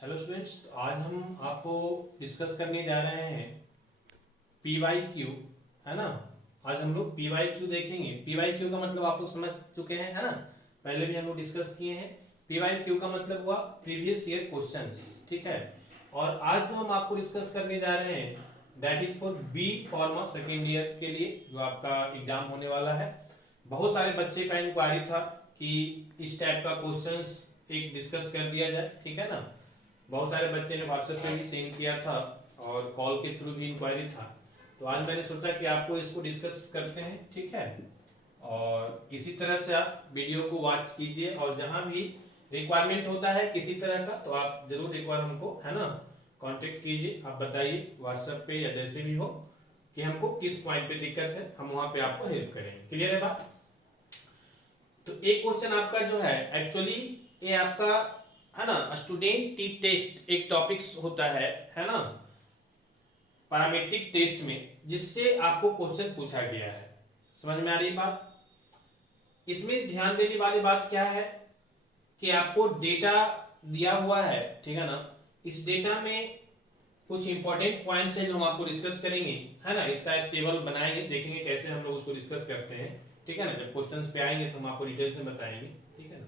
Hello students, तो आज हम आपको डिस्कस करने जा रहे हैं PYQ, है ना। आज हम लोग PYQ देखेंगे। PYQ का मतलब आप लोग समझ चुके हैं, है ना। पहले भी हम लोग डिस्कस किए हैं। PYQ का मतलब हुआ प्रीवियस ईयर क्वेश्चंस, ठीक है। और आज जो हम आपको डिस्कस करने जा रहे हैं that is for B pharma second year के लिए, जो आपका एग्जाम होने वाला है। बहुत सारे बच्चे का इंक्वायरी था कि इस टाइप का क्वेश्चंस एक डिस्कस कर दिया जाए, ठीक है ना। बहुत सारे बच्चे ने व्हाट्सएप पे भी सेंड किया था और कॉल के थ्रू भी इंक्वायरी था। तो आज मैंने सोचा कि आपको इसको डिस्कस करते हैं, ठीक है। और इसी तरह से आप वीडियो को वॉच कीजिए और जहां भी रिक्वायरमेंट होता है किसी तरह का तो आप जरूर एक बार हमको, है ना, कांटेक्ट कीजिए। आप बताइए व्हाट्सएप पे या जैसे भी हो कि हमको किस पॉइंट पे दिक्कत है, हम वहां पे आपको हेल्प करेंगे। क्लियर है बात। तो एक क्वेश्चन आपका जो है एक्चुअली ये आपका, है ना, स्टूडेंट टी टेस्ट एक टॉपिक्स होता है ना, पैरामेट्रिक टेस्ट में, जिससे आपको क्वेश्चन पूछा गया है। समझ में आ रही बात। इसमें ध्यान देने वाली बात क्या है कि आपको डेटा दिया हुआ है, ठीक है ना। इस डेटा में कुछ इंपॉर्टेंट पॉइंट्स है जो हम आपको डिस्कस करेंगे, है ना। इसका एक टेबल बनाएंगे, देखेंगे कैसे हम लोग उसको डिस्कस करते हैं, ठीक है ना। जब क्वेश्चंस पे आएंगे तो हम आपको डिटेल से बताएंगे, ठीक है ना।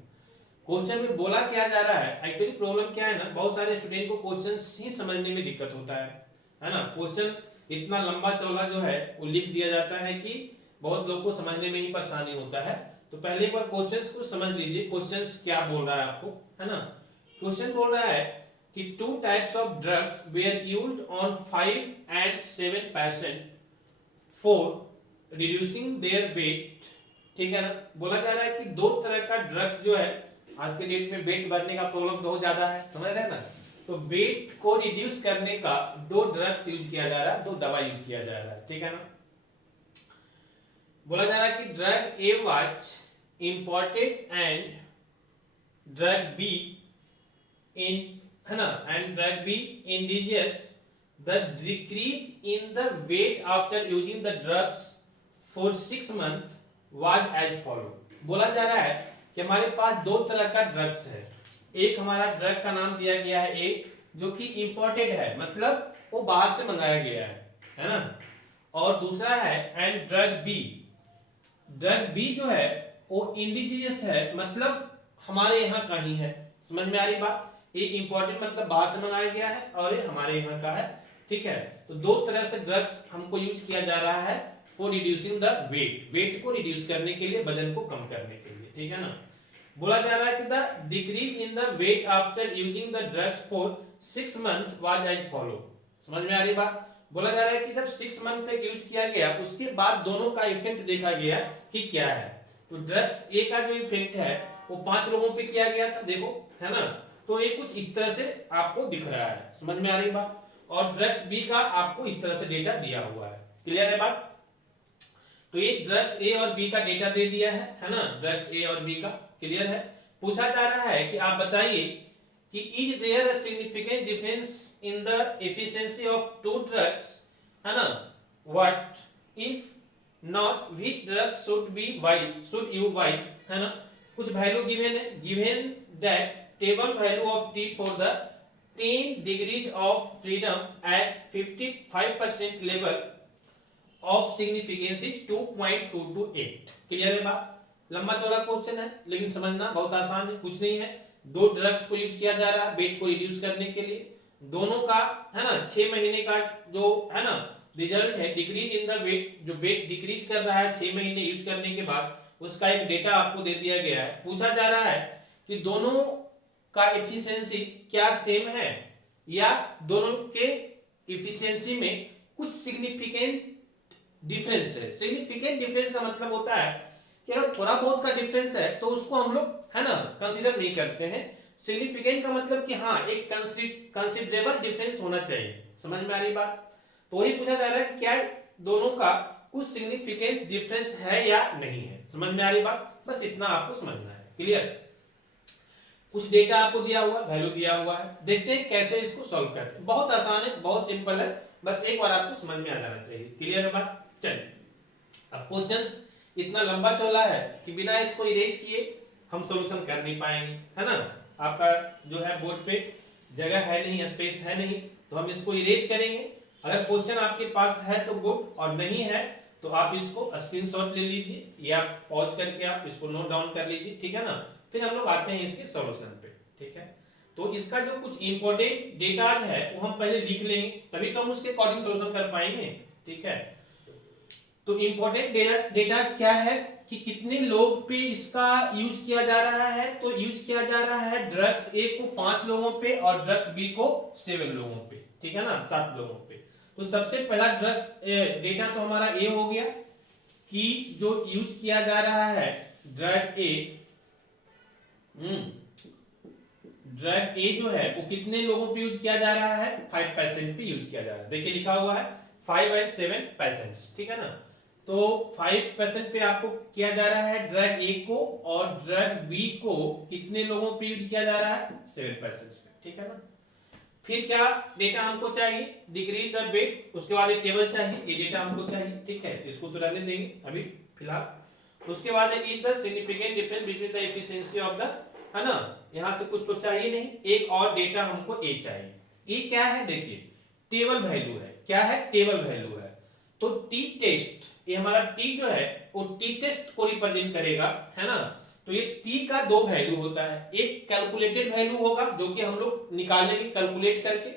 क्वेश्चन में बोला क्या जा रहा है, एक्चुअली प्रॉब्लम क्या है ना, बहुत सारे स्टूडेंट को क्वेश्चन ही समझने में दिक्कत होता है ना। क्वेश्चन इतना लंबा चौड़ा जो है वो लिख दिया जाता है कि बहुत लोग को समझने में ही परेशानी होता है। तो पहले एक बार क्वेश्चंस को समझ लीजिए, क्वेश्चंस क्या बोल रहा है आपको, है ना। क्वेश्चन बोल रहा है कि two types of drugs were used on 5 and 7 patient for reducing their weight, ठीक है ना। बोला जा रहा है कि दो तरह का ड्रग्स जो है, आज के डेट में वेट बढ़ने का प्रॉब्लम बहुत ज्यादा है, समझ रहे हैं ना। तो वेट को रिड्यूस करने का दो ड्रग्स यूज किया जा रहा है, दो दवा यूज किया जा रहा है, ठीक है ना। बोला जा रहा है कि drug A was imported and drug B in, है ना, and drug B indigenous, the decrease in the weight after using the drugs for 6 months was as follow. बोला जा रहा है कि हमारे पास दो तरह का ड्रग्स है। एक हमारा ड्रग का नाम दिया गया है ए, जो कि इंपोर्टेड है, मतलब वो बाहर से मंगाया गया है ना। और दूसरा है and drug B. Drug B जो है वो इंडिजियस है, मतलब हमारे यहाँ का ही है। समझ में आ रही बात। ये इंपॉर्टेंट मतलब बाहर से मंगाया गया है और ये हमारे यहाँ का है, ठीक है। तो दो तरह से ड्रग्स हमको यूज किया जा रहा है for reducing the weight, weight को रिड्यूस करने के लिए, वजन को कम करने के लिए, ठीक है ना। बोला जा रहा है कि the decrease in the weight after using the drugs for 6 months was as follow. समझ में आ रही बात। बोला जा रहा है कि जब 6 month तक यूज किया गया उसके बाद दोनों का इफेक्ट देखा गया कि क्या है। तो ड्रग्स ए का जो इफेक्ट है वो 5 लोगों पे किया गया था, देखो, है ना। तो ये कुछ इस तरह से आपको दिख रहा है, समझ में आ रही बात। और ड्रग्स बी का आपको इस तरह से डेटा दिया हुआ है। क्लियर है बात। तो ये ड्रग्स ए और बी का डेटा दे दिया है ना, ड्रग्स ए और बी का। क्लियर है। पूछा जा रहा है कि आप बताइए कि is there a significant difference in the efficiency of two drugs, है ना। What if not which drug should be why, should you why, है ना। कुछ वैल्यू गिवन है, given that table value of T for the 10 degrees of freedom at 55% level of significance is 2.228। Clear है बात। लंबा चौड़ा क्वेश्चन है लेकिन समझना बहुत आसान है, कुछ नहीं है। दो ड्रग्स को यूज किया जा रहा है वेट को रिड्यूस करने के लिए, दोनों का, है ना, 6 महीने का जो, है ना, रिजल्ट है डिक्रीज इन द वेट, जो वेट डिक्रीज कर रहा है 6 महीने यूज करने के बाद, उसका एक डेटा आपको दे दिया गया है। पूछा जा रहा है कि दोनों का एफिशिएंसी क्या सेम है या दोनों के एफिशिएंसी में कुछ सिग्निफिकेंट डिफरेंस है। सिग्निफिकेंट डिफरेंस का मतलब होता है कि अगर थोड़ा बहुत का डिफरेंस है तो उसको हम लोग, है ना, कंसीडर नहीं करते हैं। सिग्निफिकेंट का मतलब कि हाँ एक कंसिडरेबल डिफरेंस होना चाहिए। समझ में आ रही बात। तो वही पूछा जा रहा है कि क्या दोनों का कुछ सिग्निफिकेंस डिफरेंस है या नहीं है। समझ में आ रही बात। बस इतना आपको समझना है। क्लियर। कुछ डेटा आपको दिया हुआ, वैल्यू दिया हुआ है, देखते हैं कैसे इसको सॉल्व करते हैं। बहुत आसान है, बहुत सिंपल है, बस एक बार आपको समझ में आ जाना चाहिए। क्लियर है बात। चलिए, अब क्वेश्चंस इतना लंबा चौड़ा है कि बिना इसको इरेज किए हम सॉल्यूशन कर नहीं पाएंगे, है ना। आपका जो है बोर्ड पे जगह है नहीं, स्पेस है नहीं, तो हम इसको इरेज करेंगे। अगर क्वेश्चन आपके पास है तो गुड, और नहीं है तो आप इसको स्क्रीनशॉट ले लीजिए या पॉज करके आप इसको नोट डाउन कर लीजिए, ठीक है ना। फिर हम लोग आते हैं इसके सॉल्यूशन पे, ठीक है। तो इसका जो कुछ इंपॉर्टेंट डेटा है वो हम पहले लिख लेंगे, तभी तो हम उसके अकॉर्डिंग सॉल्यूशन कर पाएंगे, ठीक है। तो इंपॉर्टेंट डेटा क्या है कि कितने लोग पे इसका यूज किया जा रहा है। तो यूज किया जा रहा है ड्रग्स ए को 5 लोगों पे और ड्रग्स बी को 7 लोगों पे, ठीक है ना, 7 लोगों पे। तो सबसे पहला ड्रग्स डेटा तो हमारा ए हो गया कि जो यूज किया जा रहा है ड्रग ए, ड्रग ए जो है वो कितने लोगों पे यूज किया जा रहा है, 5% पे यूज किया जा रहा है। देखिए लिखा हुआ है 5 and 7%, ठीक है ना। तो 5% पे आपको किया जा रहा है ड्रग ए को, और ड्रग बी को कितने लोगों पे यूज किया जा रहा है, 7% पे, ठीक है ना। फिर क्या डेटा हमको चाहिए, डिग्री द वेट, उसके बाद एक टेबल चाहिए, ये डेटा हमको चाहिए, ठीक है। तो इसको तो रहने देंगे अभी फिलहाल। उसके बाद is the significant difference between the efficiency of the, है ना, यहाँ से कुछ तो चाहिए नहीं, एक और डेटा हमको ए चाहिए। ये क्या है, देखिए टेबल वैल्यू है, क्या है, टेबल वैल्यू है। तो टी टेस्ट, ये हमारा टी जो है वो टी टेस्ट को रिप्रेजेंट करेगा, है ना। तो ये टी का 2 वैल्यू होता है, एक कैलकुलेटेड वैल्यू होगा जो कि हम लोग निकालेंगे कैलकुलेट करके,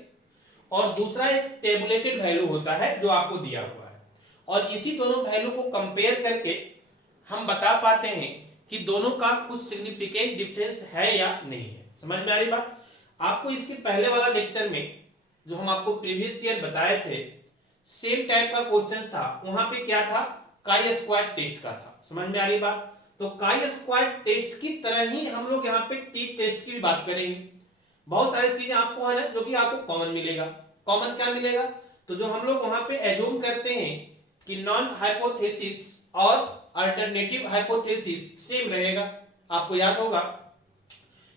और दूसरा एक टेबुलेटेड वैल्यू होता है जो आपको दिया हुआ है। और इसी दोनों वैल्यू को कंपेयर करके हम बता पाते हैं कि दोनों का कुछ सिग्निफिकेंट डिफरेंस है या नहीं है। समझ में आ रही बात। आपको इसके पहले वाला लेक्चर में जो हम आपको प्रीवियस ईयर बताए थे, सेम टाइप का क्वेश्चन था, वहां पे क्या था, काई स्क्वायर टेस्ट का था। समझ में आ रही बात। तो काई स्क्वायर टेस्ट की तरह ही हम लोग यहाँ पे टी टेस्ट की भी बात करेंगे। बहुत सारी चीजें आपको है ना जो कि आपको कॉमन मिलेगा। कॉमन क्या मिलेगा, तो जो हम लोग वहां पे एज्यूम करते हैं कि नॉन हाइपोथेसिस और अल्टरनेटिव हाइपोथेसिस सेम रहेगा। आपको याद होगा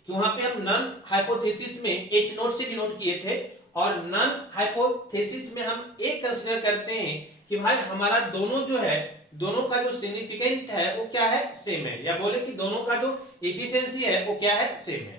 कि वहां पे हम नॉन हाइपोथेसिस में एच नोट से डिनोट किए थे, और नॉन हाइपोथेसिस में हम एक कंसीडर करते हैं कि भाई हमारा दोनों जो है, दोनों का जो सिग्निफिकेंट है वो क्या है, सेम है, या बोले कि दोनों का जो एफिशिएंसी है वो क्या है, सेम है।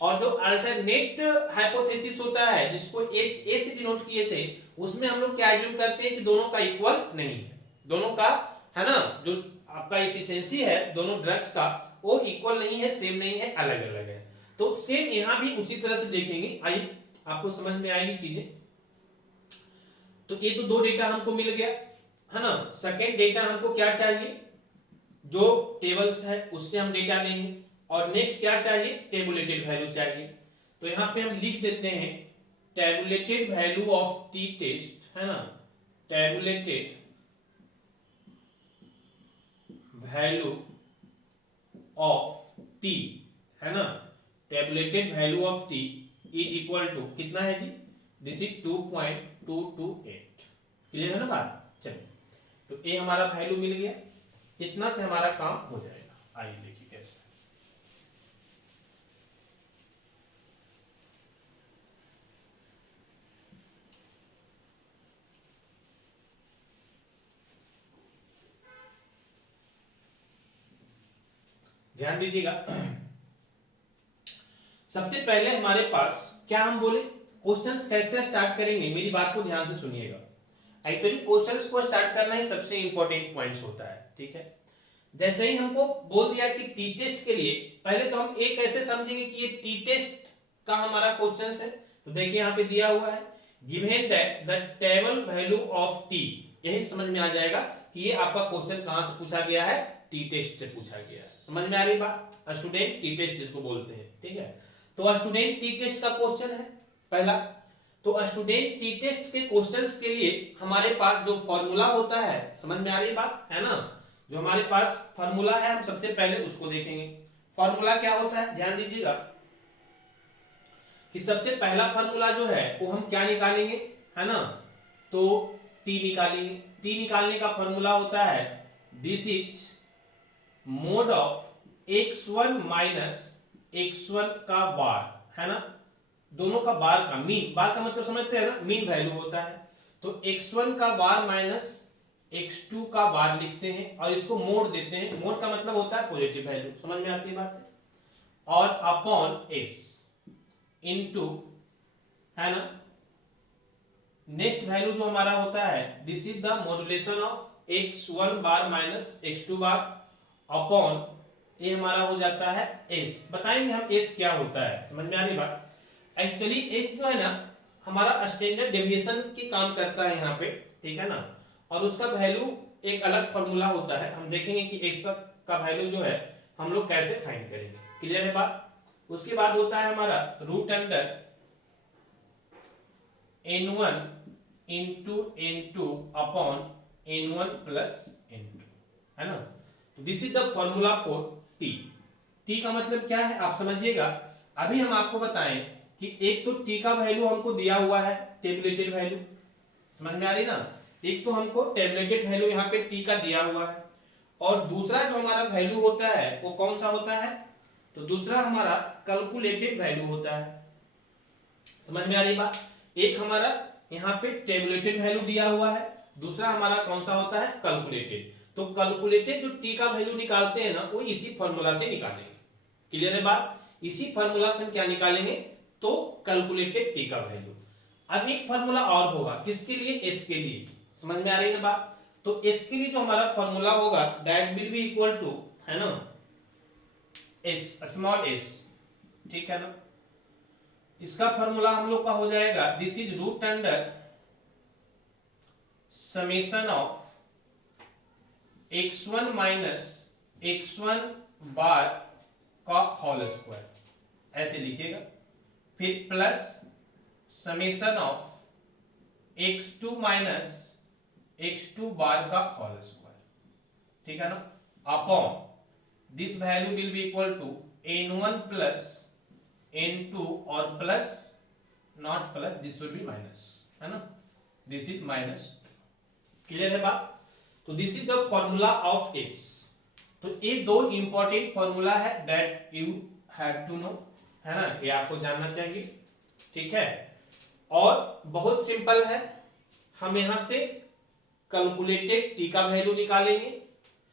और जो अल्टरनेट हाइपोथेसिस होता है जिसको एच ए से डिनोट किए थे, उसमें हम लोग क्या एज्यूम करते हैं कि दोनों का इक्वल नहीं है, दोनों का, है ना, जो आपका एफिशिएंसी है दोनों ड्रग्स का वो इक्वल नहीं है, सेम नहीं है, अलग अलग है। तो सेम यहां भी उसी तरह से देखेंगे, आइए आपको समझ में आएगी चीजें। तो ये तो 2 डेटा हमको मिल गया, है ना। सेकेंड डेटा हमको क्या चाहिए, जो टेबल्स है उससे हम डेटा लेंगे, और नेक्स्ट क्या चाहिए, टेबुलेटेड वैल्यू चाहिए। तो यहां पे हम लिख देते हैं tabulated value of T test, है ना, टेबुलेटेड वैल्यू ऑफ टी, है ना, tabulated value of T is equal to कितना है जी, दिस इज 2.228। क्लियर है ना बात। चलिए, तो ये हमारा वैल्यू मिल गया, इतना से हमारा काम हो जाएगा। आइए देखिए कैसे। ध्यान दीजिएगा, सबसे पहले हमारे पास क्या, हम बोले क्वेश्चंस कैसे स्टार्ट करेंगे, मेरी बात को ध्यान से सुनिएगा। एक्चुअली क्वेश्चंस को स्टार्ट करना ही सबसे इंपॉर्टेंट पॉइंट्स होता है, ठीक है। जैसे ही हमको बोल दिया कि टी टेस्ट के लिए, पहले तो हम एक कैसे समझेंगे कि ये टी टेस्ट का हमारा क्वेश्चन है। तो देखिए यहाँ पे दिया हुआ है given that the table value of T, यही समझ में आ जाएगा कि ये आपका क्वेश्चन कहां से पूछा गया है, टी टेस्ट से पूछा गया है। समझ में आ रही बात, स्टूडेंट टी टेस्ट जिसको बोलते हैं, ठीक है। तो स्टूडेंट टी टेस्ट का क्वेश्चन है पहला। तो स्टूडेंट टी टेस्ट के क्वेश्चंस के लिए हमारे पास जो फॉर्मूला होता है, समझ में आ रही बात है ना, जो हमारे पास फॉर्मूला है हम सबसे पहले उसको देखेंगे। फॉर्मूला क्या होता है, ध्यान दीजिएगा कि सबसे पहला फॉर्मूला जो है वो हम क्या निकालेंगे, है ना, तो टी निकालेंगे। टी निकालने का फॉर्मूला होता है this is mode of x1 minus x1 का बार, है ना, दोनों का बार का मीन, बार का मतलब समझते हैं ना, मीन वैल्यू होता है। तो x1 का बार माइनस x2 का बार लिखते हैं और इसको मोड देते हैं। मोड का मतलब होता है पॉजिटिव वैल्यू, समझ में आती है बात। और अपॉन s इनटू है ना। नेक्स्ट वैल्यू जो हमारा होता है, this is the modulation of x1 bar minus x2 bar upon, ये हमारा हो जाता है s। बताएंगे हम s क्या होता है, समझ में आ रही बात। एक्चुअली s जो है ना हमारा स्टैंडर्ड डेविएशन के काम करता है यहाँ पे, ठीक है ना। और उसका वैल्यू एक अलग फॉर्मूला होता है, हम देखेंगे कि s का वैल्यू जो है हम लोग कैसे फाइंड करेंगे, क्लियर है बात। उसके बाद होता है हमारा root under n1 into n2 upon n1 plus n2, है ना। This is the formula for t। t का मतलब क्या है आप समझिएगा। अभी हम आपको बताएं कि एक तो t का वैल्यू हमको दिया हुआ है, टेबुलेटेड वैल्यू, समझ में आ रही ना। एक तो हमको टेबुलेटेड वैल्यू यहाँ पे t का दिया हुआ है, और दूसरा जो हमारा वैल्यू होता है वो कौन सा होता है, तो दूसरा हमारा कैलकुलेटेड वैल्यू होता है, समझ में आ रही बात। एक हमारा यहाँ पे टेबुलेटेड वैल्यू दिया हुआ है, दूसरा हमारा कौन सा होता है, कैलकुलेटेड। तो कैलकुलेटेड जो t का वैल्यू निकालते हैं ना वो इसी फॉर्मूला से निकालेंगे, क्लियर है बात। इसी फॉर्मूला से हम क्या निकालेंगे, तो कैलकुलेटेड t का वैल्यू। अब एक फॉर्मूला और होगा किसके लिए, s के लिए, समझ में आ रही है बात। तो s के लिए जो हमारा फॉर्मूला होगा that will be equal to, है ना, s स्मॉल s, ठीक है ना। इसका फॉर्मूला हम लोग का हो जाएगा, this is root under summation of x1 minus x1 bar का होल स्क्वायर, ऐसे लिखिएगा। फिर plus summation of x2 minus x2 bar का होल स्क्वायर, ठीक है ना, upon this value will be equal to n1 plus n2 और plus not plus, this will be minus, है ना, दिस इज माइनस, क्लियर है बात। तो this is the formula of s। तो ये दो इंपॉर्टेंट फॉर्मूला है that you have to know, है ना, ये आपको जानना चाहिए, ठीक है। और बहुत सिंपल है, हम यहां से कैलकुलेटेड t का वैल्यू निकालेंगे।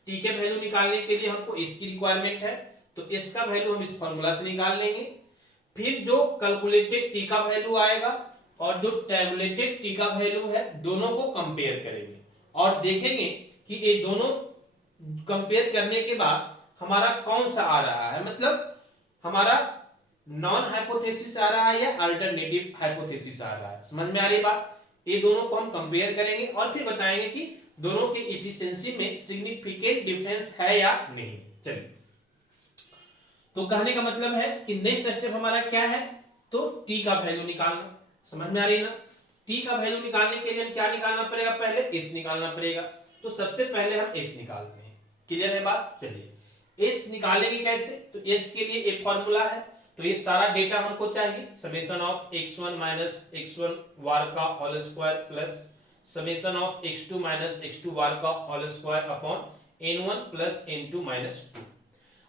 t के वैल्यू निकालने के लिए हमको इसकी रिक्वायरमेंट है, तो s का वैल्यू हम इस फॉर्मूला से निकाल लेंगे। फिर जो कैलकुलेटेड t का वैल्यू आएगा और जो टेबुलेटेड t का वैल्यू है दोनों को कंपेयर करेंगे और देखेंगे कि ये दोनों कंपेयर करने के बाद हमारा कौन सा आ रहा है, मतलब हमारा नॉन हाइपोथेसिस आ रहा है या अल्टरनेटिव हाइपोथेसिस आ रहा है, समझ में आ रही बात। ये दोनों को हम कंपेयर करेंगे और फिर बताएंगे कि दोनों के इफिशिएंसी में सिग्निफिकेंट डिफरेंस है या नहीं। चलिए, तो कहने का मतलब है कि नेक्स्ट स्टेप हमारा क्या है, तो t का वैल्यू निकालना, समझ में आ रही है ना। t का वैल्यू निकालने के लिए हम क्या निकालना पड़ेगा, पहले s निकालना पड़ेगा। तो सबसे पहले हम s निकालते हैं, क्लियर है बात। चलिए s निकालेंगे कैसे, तो s के लिए एक फॉर्मूला है, तो ये सारा डेटा हमको चाहिए, summation of x1 minus x1 bar का whole square plus summation of x2 minus x2 bar का whole square upon n1 plus n2 minus 2।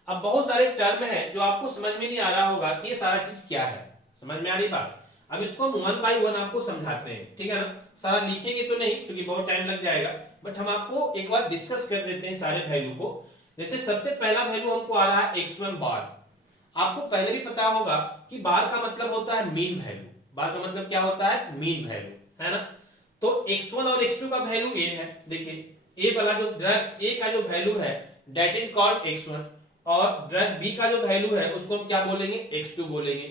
अब बहुत सारे टर्म है जो आपको समझ में नहीं आ रहा होगा कि ये सारा चीज क्या है, समझ में आ रही बात। अब इसको हम वन बाय वन आपको समझाते हैं, ठीक है ना। सारा लिखेंगे तो नहीं क्योंकि बहुत टाइम लग जाएगा, बट हम आपको एक बार डिस्कस कर देते हैं सारे वैल्यू को। जैसे सबसे पहला वैल्यू हमको आ रहा है x1 बार। आपको पहले भी पता होगा कि बार का मतलब होता है मीन वैल्यू, बार का मतलब क्या होता है, मीन वैल्यू, है ना। तो x1 और x2 का वैल्यू a है, देखिए a वाला जो ड्रग a का जो वैल्यू है दैट इज कॉल्ड x1, और ड्रग बी का जो वैल्यू है उसको हम क्या बोलेंगे, x2 बोलेंगे।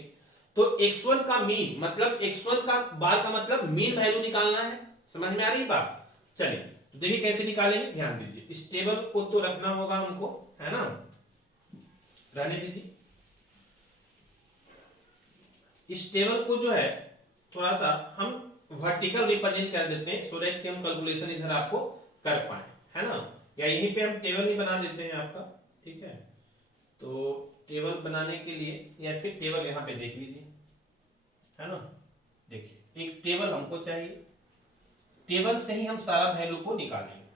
तो x1 का मीन मतलब x1 का बार का मतलब मीन वैल्यू निकालना है, समझ में आ रही बात। चलिए तो देखिए कैसे निकालेंगे, ध्यान दीजिए, इस टेबल को तो रखना होगा हमको, है ना, रहने दीजिए। इस टेबल को जो है थोड़ा सा हम वर्टिकल रिप्रेजेंट कर देते हैं सो दैट कि हम कैलकुलेशन इधर आपको कर पाए, है ना, या यहीं पे हम टेबल ही बना देते हैं आपका, ठीक है। तो टेबल बनाने के लिए या फिर टेबल यहाँ पे देख लीजिए, है ना, देखिए एक टेबल हमको चाहिए, टेबल से ही हम सारा वैल्यू को निकालेंगे,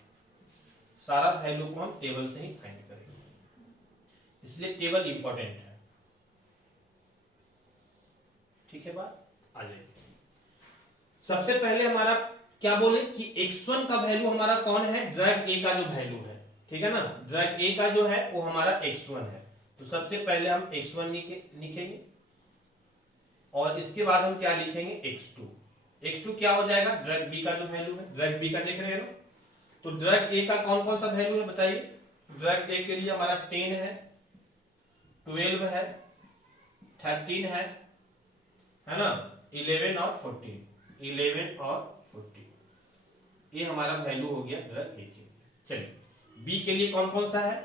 सारा वैल्यू को हम टेबल से ही फाइंड करेंगे, इसलिए टेबल इंपॉर्टेंट है, ठीक है बात। आ जाइए, सबसे पहले हमारा क्या बोले कि x1 का वैल्यू हमारा कौन है, ड्रग ए का जो वैल्यू है, ठीक है ना, ड्रग ए का जो है वो हमारा x1 है। तो सबसे पहले हम x1 लिखेंगे, और इसके बाद हम क्या लिखेंगे x2। x2 क्या हो जाएगा, ड्रग बी का जो वैल्यू है, ड्रग बी का देख रहे हैं ना। तो ड्रग ए का कौन कौन सा वैल्यू है बताइए। ड्रग ए के लिए हमारा 10 है, 12 है, 13 है ना, 11 और 14, 11 और 14, ये हमारा वैल्यू हो गया ड्रग ए के। चलिए बी के लिए कौन कौन सा है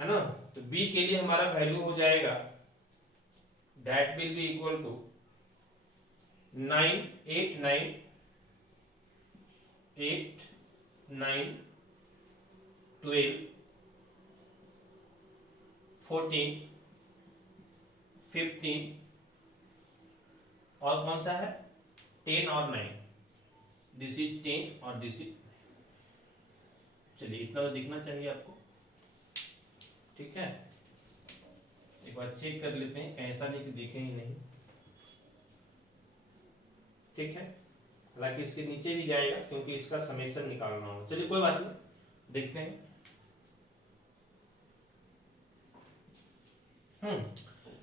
ना। तो बी के लिए हमारा वैल्यू हो जाएगा that will be equal to 9, 8, 9, 8, 9, 12, 14, 15 और कौन सा है 10 और 9, दिस इज 10 और दिस इज। चलिए इतना तो दिखना चाहिए आपको, ठीक है। एक बार चेक कर लेते हैं, ऐसा नहीं कि दिखे ही नहीं, ठीक है। हालांकि इसके नीचे भी जाएगा क्योंकि इसका समेशन निकालना हो। चलिए कोई बात नहीं, देखते हैं।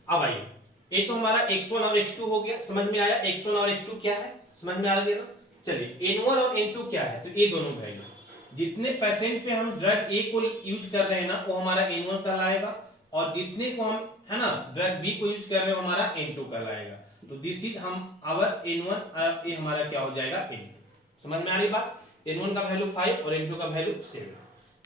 अब आइए, ये तो हमारा x1 और x2 हो गया, समझ में आया। x1 और x2 क्या है, समझ में आ गया ना। चलिए n1 और n2 क्या है, तो ये दोनों वैल्यू जितने परसेंट पे हम ड्रग ए को यूज कर रहे हैं ना, वो हमारा n1 कहलाएगा, और जितने को हम है ना ड्रग बी को यूज कर रहे हैं, वो हमारा n2 कहलाएगा। तो दिस इज हम आवर n1, ये हमारा क्या हो जाएगा n2। समझ में आ रही बात। n1 का वैल्यू 5 और n2 का वैल्यू 7।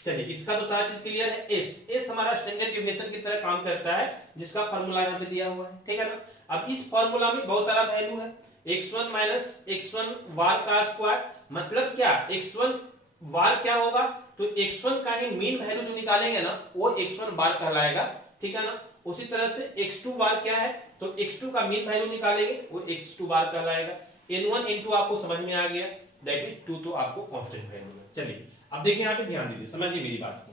चलिए इसका तो सारा चीज क्लियर है। एस हमारा स्टैंडर्ड डेविएशन की तरह काम करता है, जिसका फार्मूला यहाँ पे दिया हुआ है, ठीक है ना। अब इस फार्मूला में बहुत सारा वैल्यू है। x1 माइनस x1 वार का स्क्वायर, मतलब क्या, x1 वार क्या होगा, तो x1 का ही मीन वैल्यू जो निकालेंगे ना, वो x1 बार कहलाएगा, ठीक है ना। उसी तरह से x2 बार क्या है, तो x2 का मीन वैल्यू निकालेंगे, वो x2 बार कहलाएगा। n1 n2 आपको समझ में आ गया, दैट इज 2 तो आपको कांस्टेंट वैल्यू है। चलिए अब देखिए, यहाँ पे ध्यान दीजिए, समझिए मेरी बात को,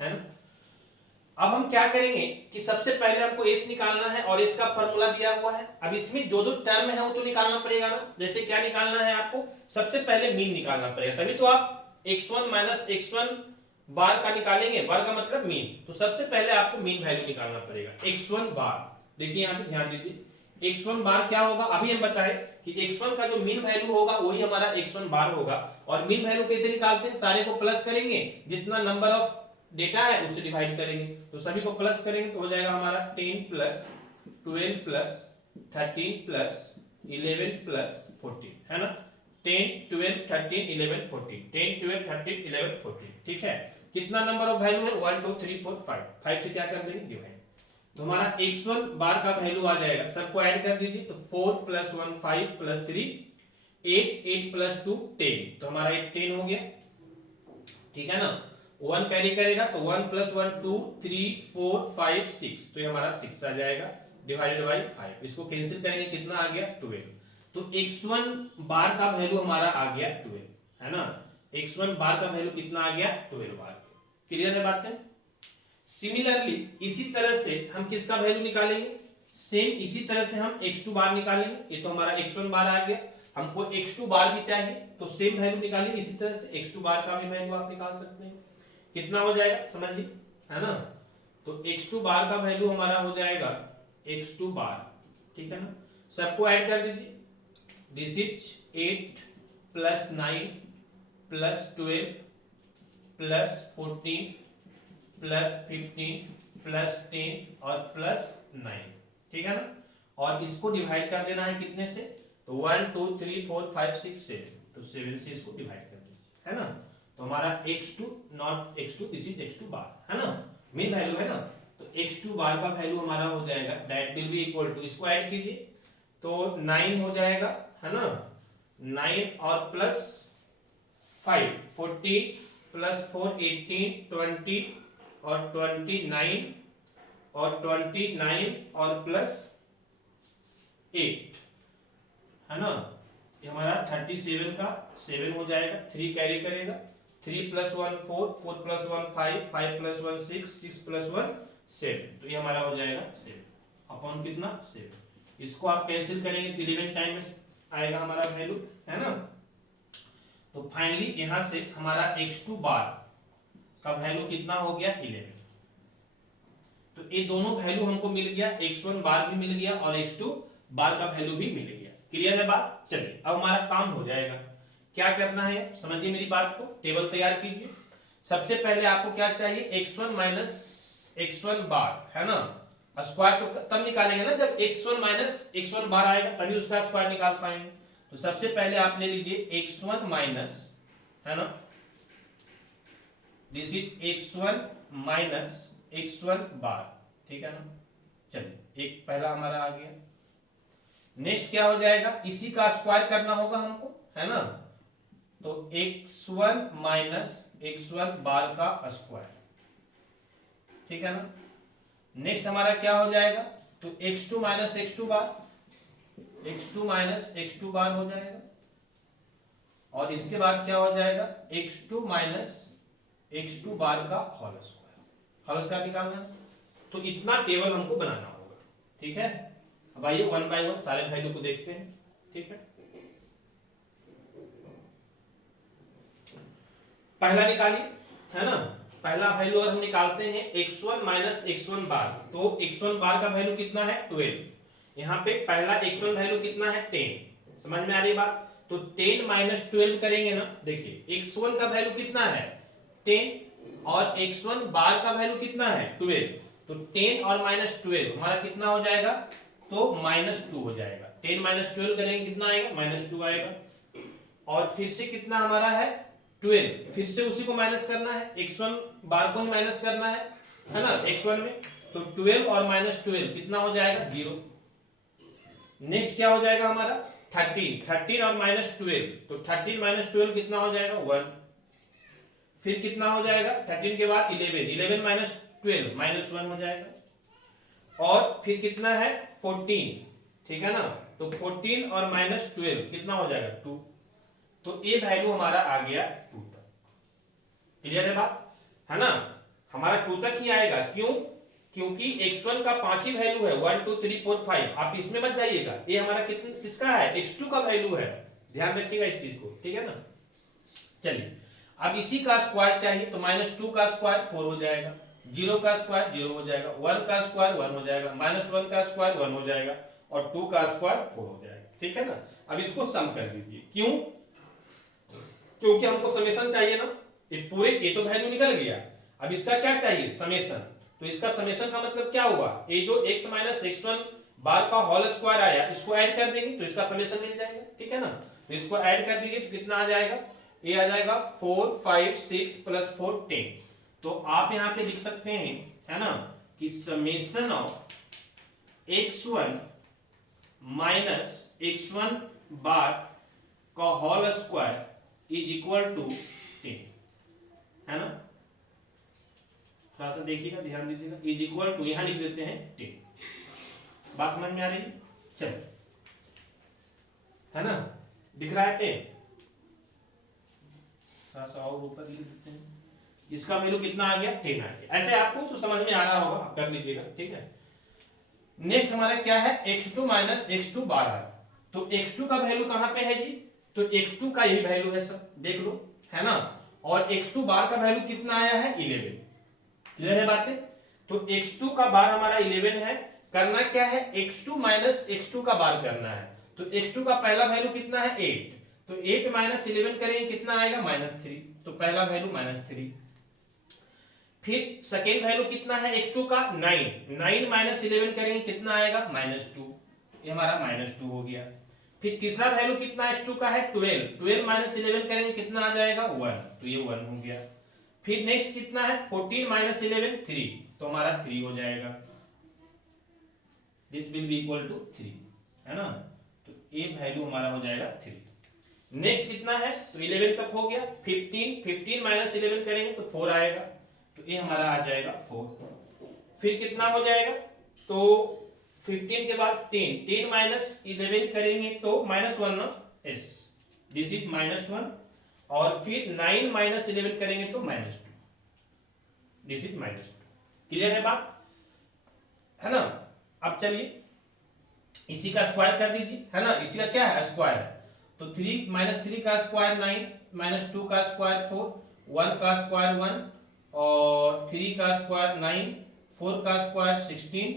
है ना। अब हम क्या करेंगे कि सबसे पहले हमको एस निकालना है, और एस का फॉर्मूला दिया हुआ है। अब इसमें जो जो टर्म है वो तो निकालना पड़ेगा ना। जैसे क्या निकालना है आपको, सबसे पहले मीन निकालना पड़ेगा, तभी तो आप x1 माइनस x1 बार का निकालेंगे, बार का मतलब मीन। तो सबसे पहले आपको मीन वैल्यू निकालना पड़ेगा, x1 बार। देखिए यहाँ पे ध्यान दीजिए, x1 बार क्या होगा, अभी हम बताएं कि x1 का जो मीन वैल्यू होगा वही हमारा x1 बार होगा। और मीन वैल्यू कैसे निकालते हैं, सारे को प्लस करेंगे, जितना नंबर ऑफ डेटा है उससे डिवाइड करेंगे, तो सभी को प्लस करेंगे तो हो जाएगा हमारा 10 प्लस 12 प्लस 13 प्लस 11 प्लस 14, है ना। 10 12 13 11 14, 10 12 13 11 14, ठीक है। कितना नंबर ऑफ वैल्यू है, 1 2 3 4 5, 5 से क्या कर देंगे डिवाइड, तो हमारा x1 बार का वैल्यू आ जाएगा। सबको ऐड कर दीजिए, तो 4 प्लस 1 5 प्लस 3 8, 8 प्लस 2 10, तो हमारा 10 हो गया, ठीक है ना। 1 कैरी करेगा तो 1 प्लस 1 2 3 4 5 6, तो ये हमारा 6 आ जाएगा डिवाइडेड बाई 5। इसको कैंसिल करेंगे, कितना आ गया 12। तो x1 बार का वैल्यू हमारा आ गया 12, है ना। x1 बार का वैल्यू कितना आ गया 12 बार। क्लियर है बातें। सिमिलरली इसी तरह से हम किसका वैल्यू निकालेंगे, सेम इसी तरह से हम x2 बार निकालेंगे। ये तो हमारा x1 बार आ गया, हमको x2 बार भी चाहिए, तो सेम वैल्यू निकालिए इसी तरह से। x2 बार का भी वैल्यू आप निकाल सकते हैं, कितना हो जाएगा समझिए, है ना। तो x2 बार का वैल्यू हमारा हो जाएगा x2 बार, ठीक है ना। सबको ऐड कर दीजिए, this is 8 plus 9 plus 12 plus 14 plus 15 plus 10 और प्लस 9, ठीक है ना। और इसको डिवाइड कर देना है कितने से, तो 1 2 3 4 5 6 7, तो 7 से इसको डिवाइड कर दीजिए, है ना। तो हमारा x2 not x2, this is x2 बार, है ना, मीन वैल्यू है ना। तो x2 बार का वैल्यू हमारा हो जाएगा that will be equal to, इसको ऐड कीजिए तो 9 हो जाएगा, है ना। 9 और प्लस 5 14 प्लस 4 18 20 और 29 और 29 और प्लस 8, है ना। ये हमारा 37 का 7 हो जाएगा, 3 कैरी करेगा, 3 प्लस 1 4, 4 प्लस 1 5, 5 प्लस 1 6, 6 प्लस 1 7, तो ये हमारा हो जाएगा 7 अपॉन कितना 7। इसको आप कैंसिल करेंगे तो 11 टाइम में आएगा हमारा वैल्यू, है ना। तो फाइनली यहां से हमारा x2 बार का वैल्यू कितना हो गया 11, तो ये दोनों वैल्यू हमको मिल गया, x1 बार भी मिल गया और x2 बार का वैल्यू भी मिल गया। क्लियर है बात? चलिए अब हमारा काम हो जाएगा। क्या करना है, समझिए मेरी बात को, टेबल तैयार कीजिए। सबसे पहले आपको क्या चाहिए, x1 माइनस x1 बार, है ना। स्क्वायर तो तब निकालेंगे ना जब x1 माइनस x1 बार आएगा, तभी उसका स्क्वायर निकाल पाएंगे। तो सबसे पहले आप ले लीजिए x1 माइनस, है ना, this is x1 minus x1 बार, ठीक है ना। चलिए एक पहला हमारा आ गया। नेक्स्ट क्या हो जाएगा, इसी का स्क्वायर करना होगा हमको, है ना। तो x1 माइनस x1 बार का स्क्वायर, ठीक है ना। नेक्स्ट हमारा क्या हो जाएगा, तो x2 माइनस x2 बार, x2 माइनस x2 बार हो जाएगा। और इसके बाद क्या हो जाएगा, x2 माइनस x2 बार का होल स्क्वायर निकालना है। तो इतना टेबल हमको बनाना होगा, ठीक है। अब आइए वन बाय वन सारे वैल्यू को देखते हैं, ठीक है। पहला निकालिए, है ना। पहला वैल्यू अगर हम निकालते हैं x1 माइनस x1 बार, तो x1 बार का वैल्यू कितना है 12। यहाँ पे पहला x1 वैल्यू कितना है 10। समझ में आ रही बात? तो 10 माइनस 12 करेंगे ना, देखिए x1 का वैल्यू कितना है 10 और x1 बार का वैल्यू कितना है 12। तो 10 और माइनस 12 हमारा कितना हो जाएगा, तो -2 हो जाएगा। 10 माइनस 12 करेंगे कितना आएगा, -2 आएगा। और फिर से कितना हमारा है 12, फिर से उसी को माइनस करना है, x1 बार को ही माइनस करना है ना x1 में। तो 12 और -12 कितना हो जाएगा 0। नेक्स्ट क्या हो जाएगा हमारा 13 और -12, तो 13 माइनस 12 कितना हो जाएगा 1। फिर कितना हो जाएगा 13 के बाद 11 माइनस 12 -1 हो जाएगा। और फिर कितना है 14, ठीक है ना। तो 14 और -12 कितना हो जाएगा 2। तो ये वैल्यू हमारा आ गया 2 तक। क्लियर है बात, है ना। हमारा 2 तक ही आएगा, क्यों, क्योंकि x1 का 5 ही वैल्यू है 1 2 3 4 5। आप इसमें मत जाइएगा, ये हमारा किसका है x2 का वैल्यू है, ध्यान रखिएगा इस चीज को, ठीक है ना। चलिए अब इसी का स्क्वायर चाहिए, तो -2 का स्क्वायर 4 हो जाएगा, 0 का स्क्वायर 0 हो जाएगा, 1 का स्क्वायर 1 हो जाएगा, -1 का स्क्वायर 1 हो जाएगा और 2 का स्क्वायर 4 हो जाएगा, ठीक है ना। अब इसको सम कर दीजिए, क्यों, क्योंकि हमको समेशन चाहिए ना। ये तो वैल्यू निकल गया, अब इसका क्या चाहिए समेशन। तो इसका समेशन का मतलब क्या हुआ, ये जो x माइनस x1 बार का होल स्क्वायर आया, इसको ऐड कर देंगे तो इसका समेशन मिल जाएगा, ठीक है ना। तो इसको ऐड कर दीजिए तो कितना आ जाएगा, ये आ जाएगा 4 5 6 प्लस 4 10। तो आप यहाँ पे लिख सकते हैं, है ना, कि summation of x1 minus x1 bar का whole square is equal to 10, है ना। थोड़ा सा देखिएगा, ध्यान दीजिएगा, इज इक्वल टू यहां लिख देते हैं 10। बात समझ में आ रही है? चलो, है ना, दिख रहा है 10, थोड़ा सा और ऊपर लिख देते हैं। इसका वैल्यू कितना आ गया 10 आ गया। ऐसे आपको तो समझ में आ रहा होगा, आप कर लीजिएगा, ठीक है। नेक्स्ट हमारा क्या है x2 माइनस x2 बार है। तो x2 का वैल्यू कहां पे है जी, तो x2 का यही वैल्यू है सब, देख लो, है ना। और x2 बार का वैल्यू कितना आया है 11। क्लियर है बातें? तो x2 का बार हमारा 11 है। करना क्या है, x2 माइनस x2 का बार करना है। तो x2 का पहला वैल्यू कितना है 8, तो 8 माइनस 11 करेंगे कितना आएगा -3। तो पहला वैल्यू -3। फिर सेकेंड वैल्यू कितना है x2 का 9 माइनस 11 करेंगे कितना आएगा -2। ये हमारा -2 हो गया। फिर तीसरा वैल्यू कितना x2 का है 12 माइनस 11 करेंगे कितना आ जाएगा 1। तो ये 1 हो गया। फिर नेक्स्ट कितना है 14 माइनस 11 3, तो हमारा 3 हो जाएगा। This will be equal to 3, है ना। तो ये वैल्यू हमारा हो जाएगा 3। नेक्स्ट कितना है, तो 11 तक हो गया। 15 माइनस 11 करेंगे तो 4 आएगा, तो ये हमारा आ जाएगा 4। फिर कितना हो जाएगा, तो 15 के बाद 10 माइनस 11 करेंगे तो -1 ना, s दिस इज -1। और फिर 9 माइनस 11 करेंगे तो -2, दिस इज -2। क्लियर है बात, है ना। अब चलिए इसी का स्क्वायर कर दीजिए, है ना। इसी का क्या है स्क्वायर है, तो 3 माइनस 3 का स्क्वायर 9 माइनस 2 का स्क्वायर 4, 1 का स्क्वायर 1 और 3 का स्क्वायर 9, 4 का स्क्वायर 16,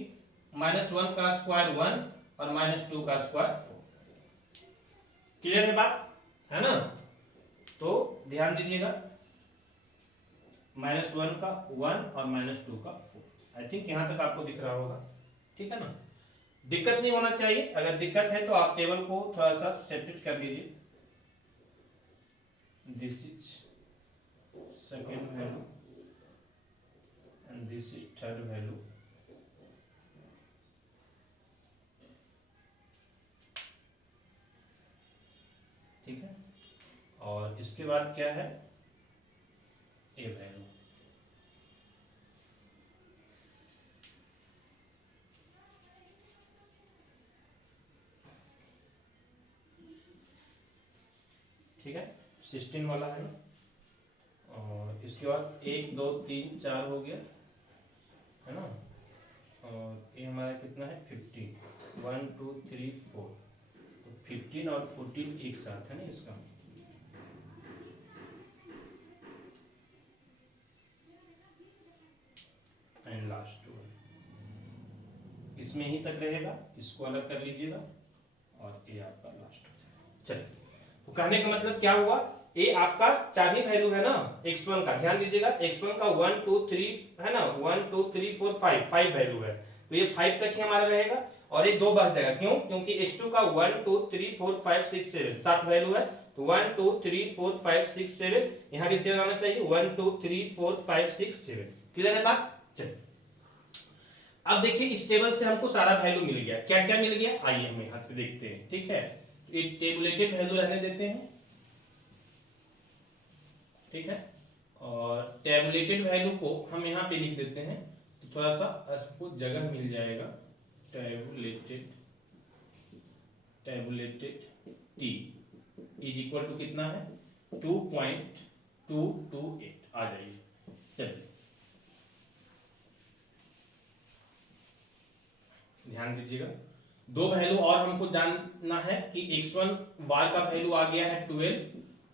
-1 का स्क्वायर 1 और -2 का स्क्वायर 4। क्लियर है बात, है ना? तो ध्यान दीजिएगा, -1 का 1 और -2 का 4। आई थिंक यहां तक आपको दिख रहा होगा, ठीक है ना? दिक्कत नहीं होना चाहिए, अगर दिक्कत है तो आप टेबल को थोड़ा सा सेपरेट कर लीजिए। This is second value and this is third value. ठीक है, और इसके बाद क्या है, ए वैल्यू। ठीक है, 16 वाला है ना, और इसके बाद 1 2 3 4 हो गया, है ना? और ये हमारा कितना है, 15, 1 2 3 4, तो 15 और 14 एक साथ है ना इसका। एंड लास्ट वन इसमें ही तक रहेगा, इसको अलग कर लीजिएगा और ये आपका लास्ट हो जाएगा। चलिए, तो कहने का मतलब क्या हुआ, ये आपका 4 ही वैल्यू है ना x1 का। ध्यान दीजिएगा, x1 का 1 2 3 है ना, 1 2 3 4 5 वैल्यू है, तो ये 5 तक ही हमारा रहेगा और ये 2 बढ़ जाएगा। क्यों? क्योंकि x2 का 1 2 3 4 5 6 7 7 वैल्यू है, तो 1 2 3 4 5 6 7 यहाँ भी 7 आना चाहिए, 1 2 3 4 5 6 7। क्लियर है बात? चलिए, अब देखिए इस टेबल से हमको सारा वैल्यू मिल गया। क्या क्या मिल गया, आइए हम यहाँ पे देखते हैं। ठीक है, ये टेबुलेटेड वैल्यू रहने देते हैं, ठीक है, और टेबुलेटेड वैल्यू को हम यहाँ पे लिख देते हैं, तो थोड़ा सा आपको जगह मिल जाएगा। Tabulated T is equal to कितना है, 2.228 आ जाइए। चलिए ध्यान दीजिएगा, 2 वैल्यू और हमको जानना है कि x1 बार का वैल्यू आ गया है 12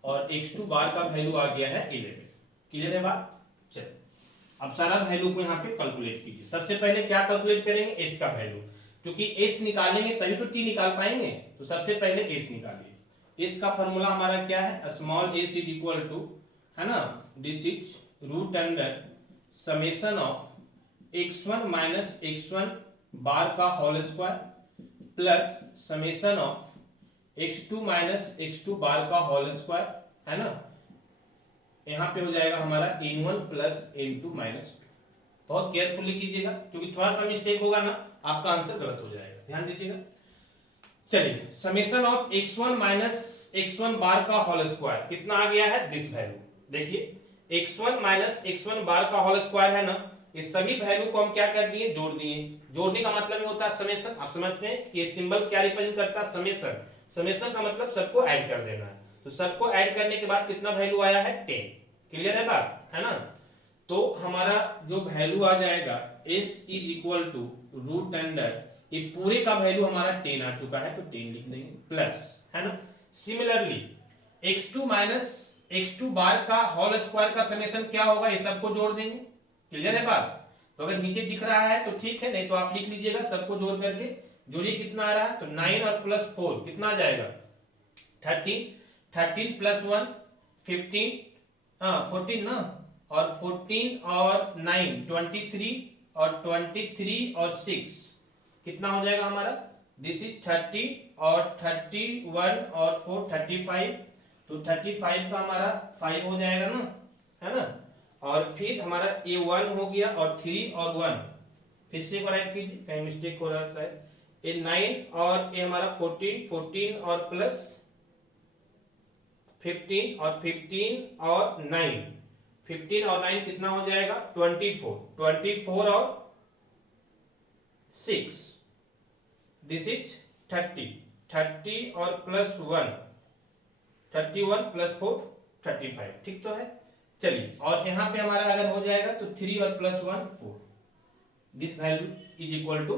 और x2 बार का वैल्यू आ गया है 11। क्लियर है बात? चलिए, अब सारा वैल्यू को यहाँ पे कैलकुलेट कीजिए। सबसे पहले क्या कैलकुलेट करेंगे, s का वैल्यू, क्योंकि s निकालेंगे तभी तो t निकाल पाएंगे, तो सबसे पहले s निकालिए। s का फॉर्मूला हमारा क्या है, small s is equal to, है ना, this is root under summation of x1 minus x1 bar का whole square plus summation of x2 minus x2 bar का होल स्क्वायर, है ना? यहाँ पे हो जाएगा हमारा n1 प्लस n2 माइनस 2। बहुत केयरफुली कीजिएगा, क्योंकि थोड़ा सा मिस्टेक होगा ना आपका आंसर गलत हो जाएगा। ध्यान दीजिएगा। चलिए, summation of x1 minus x1 bar का होल स्क्वायर कितना आ गया है, दिस वैल्यू। देखिए, x1 माइनस x1 बार का होल स्क्वायर है ना, ये सभी वैल्यू को हम क्या कर दिए, जोड़ दिए। जोड़ने का मतलब ही होता है समेशन। आप समझते हैं कि ये सिंबल क्या रिप्रेजेंट करता है, समेशन। समेशन का मतलब सबको ऐड कर देना है, तो सबको ऐड करने के बाद कितना वैल्यू आया है, 10। क्लियर है बात, है ना? तो हमारा जो वैल्यू आ जाएगा s is equal to root under, ये पूरे का वैल्यू हमारा 10 आ चुका है, तो 10 लिख देंगे प्लस, है ना? Similarly x2 minus x2 bar का होल स्क्वायर का समेशन क्या होगा, ये सबको जोड़ देंगे। क्लियर है बात? तो अगर नीचे दिख रहा है तो ठीक है, नहीं तो आप लिख लीजिएगा सबको जोड़ करके। जोड़िए, कितना आ रहा है, तो 9 और प्लस 4 कितना आ जाएगा, 13। 13 प्लस 1 15, हाँ 14 ना, और 14 और 9 23, और 23 और 6 कितना हो जाएगा हमारा, दिस इज 30 और 31 और 4 35, तो 35 का हमारा 5 हो जाएगा ना, है ना? और फिर हमारा ये 1 हो गया और 3 और 1, फिर से राइट कीजिए, कहीं मिस्टेक हो रहा है शायद। ये 9 और ये हमारा 14 और प्लस 15 और 15 और 9, 15 और 9 कितना हो जाएगा, 24 और 6, दिस इज 30 और प्लस 1 31 प्लस 4 35। ठीक तो है? चलिए, और यहाँ पे हमारा अगर हो जाएगा तो 3 और plus 1 4, this value is equal to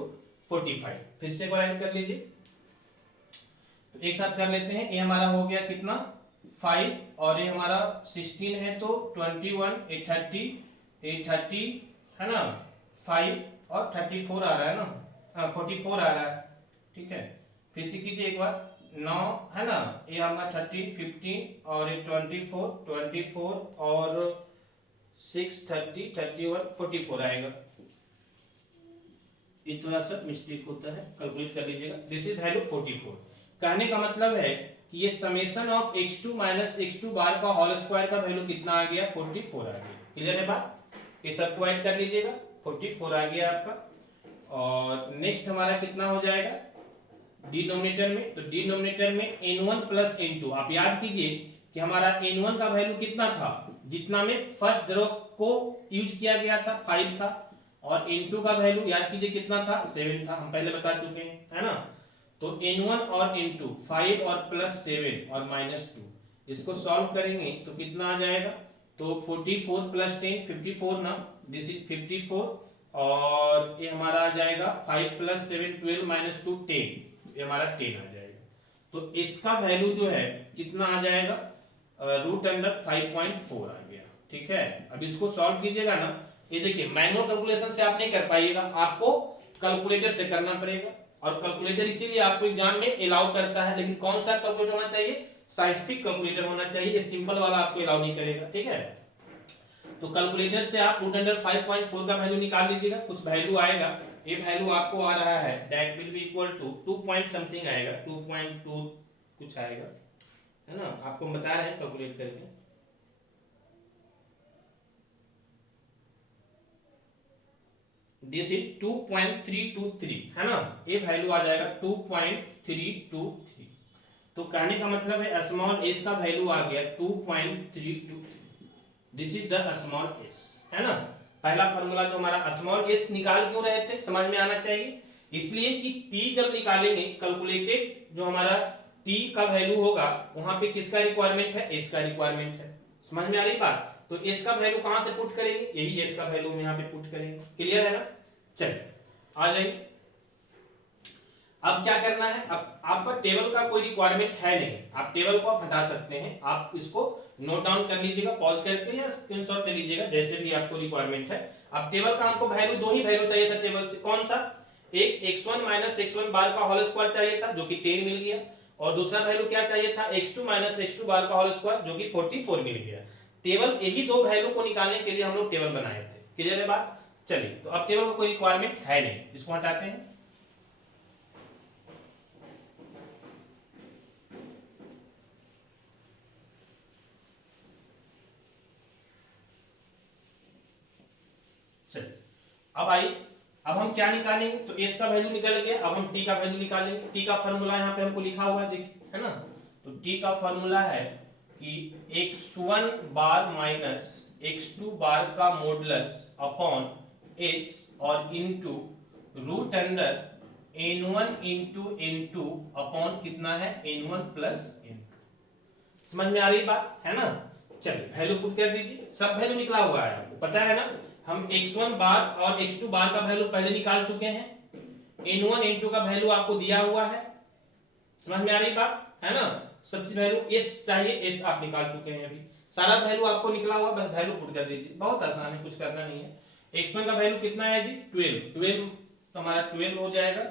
45। फिर से एक बार ऐड कर लीजिए, तो एक साथ कर लेते हैं। ये हमारा हो गया कितना, 5, और ये हमारा 16 है तो 21, 830 है ना, 5 और 34 आ रहा है ना, 44 आ रहा है, ठीक है। फिर से कीजिए एक बार, 9 है ना, ये हमारा 13 15 और ये 24 और 6 30 31 44 आएगा। ये थोड़ा सा मिस्टेक होता है, कैलकुलेट कर लीजिएगा। This is value 44। कहने का मतलब है कि ये summation of x2 minus x2 bar का होल स्क्वायर का वैल्यू कितना आ गया, 44 आ गया। क्लियर है बात, ये सबको ऐड कर लीजिएगा, 44 आ गया आपका। और नेक्स्ट हमारा कितना हो जाएगा डिनोमिनेटर में, तो डिनोमिनेटर में n1 प्लस n2। आप याद कीजिए कि हमारा n1 का वैल्यू कितना था, जितना में फर्स्ट ड्रॉ को यूज किया गया था 5 था, और n2 का वैल्यू याद कीजिए कितना था 7 था, हम पहले बता चुके हैं, है ना। तो n1 और n2 5 और प्लस 7 और माइनस 2, इसको सॉल्व करेंगे तो कितना आ जाएगा, तो 44 प्लस 10 54 ना, दिस इज 54, और ये हमारा आ जाएगा 5 प्लस 7 12 माइनस 2 10, ये हमारा 10 आ जाएगा। तो इसका वैल्यू जो है कितना आ जाएगा, रूट अंडर 5.4 आ गया, ठीक है। अब इसको सॉल्व कीजिएगा ना, ये देखिए मैनुअल कैलकुलेशन से आप नहीं कर पाइएगा, आपको कैलकुलेटर से करना पड़ेगा। और कैलकुलेटर इसीलिए आपको एग्जाम में अलाउ करता है, लेकिन कौन सा कैलकुलेटर होना चाहिए, साइंटिफिक कैलकुलेटर होना चाहिए, सिंपल वाला आपको अलाउ नहीं करेगा, ठीक है। तो कैलकुलेटर से आप रूट अंडर 5.4 का वैल्यू निकाल लीजिएगा, कुछ वैल्यू आएगा, ये वैल्यू आपको आ रहा है that will be equal to 2 point something आएगा, 2.2 कुछ आएगा, है ना, आपको बता रहे हैं कैलकुलेट करके। दिस इज 2.323, है ना, ये वैल्यू आ जाएगा 2.323। तो कहने का मतलब है स्मॉल एस का वैल्यू आ गया 2.323, this is the small S, है ना। पहला फॉर्मूला जो हमारा स्मॉल एस निकाल क्यों रहे थे, समझ में आना चाहिए, इसलिए कि टी जब निकालेंगे कैलकुलेटेड जो हमारा टी का वैल्यू होगा वहां पे किसका रिक्वायरमेंट है, एस का रिक्वायरमेंट है, समझ में आ रही बात। तो एस का वैल्यू कहां से पुट करेंगे, यही एस का वैल्यू हम यहां पे पुट करेंगे, क्लियर है ना। चलिए आ जाइए, अब क्या करना है, अब आपका टेबल का कोई रिक्वायरमेंट है नहीं, आप टेबल को आप हटा सकते हैं, आप इसको नोट डाउन कर लीजिएगा पॉज करके या स्क्रीनशॉट ले लीजिएगा, जैसे भी आपको रिक्वायरमेंट है। अब टेबल का हमको वैल्यू, दो ही वैल्यू चाहिए था टेबल से, कौन सा, एक x1 माइनस x1 बार का होल स्क्वायर चाहिए था जो कि 10 मिल गया, और दूसरा वैल्यू क्या चाहिए था, x2 माइनस x2 बार का होल स्क्वायर जो कि 44 मिल गया। टेबल, यही दो वैल्यू को निकालने के लिए हम लोग टेबल बनाए थे, क्लियर है बात। चलिए, तो अब टेबल का कोई रिक्वायरमेंट है नहीं, इसको हटाते हैं। चलिए अब आइए, अब हम क्या निकालेंगे, तो s का वैल्यू निकल गया, अब हम t का वैल्यू निकालेंगे। t का फॉर्मूला यहाँ पे हमको लिखा हुआ है, देखिए, है ना। तो t का फॉर्मूला है कि x1 बार माइनस x2 बार का मॉडुलस अपॉन s और into root under n1 into n2 upon कितना है n1 प्लस n2। समझ में आ रही बात, है ना। चलिए वैल्यू पुट कर दीजिए, सब वैल्यू निकला हुआ है, आपको पता है ना, हम x1 बार और x2 बार का वैल्यू पहले निकाल चुके हैं, n1 n2 का वैल्यू आपको दिया हुआ है, समझ में आ रही बात, है ना। सबसे वैल्यू s चाहिए, s आप निकाल चुके हैं, अभी सारा वैल्यू आपको निकला हुआ, बस वैल्यू पुट कर दीजिए, बहुत आसान है, कुछ करना नहीं है। x1 का वैल्यू कितना है जी 12 तो हमारा 12 हो जाएगा,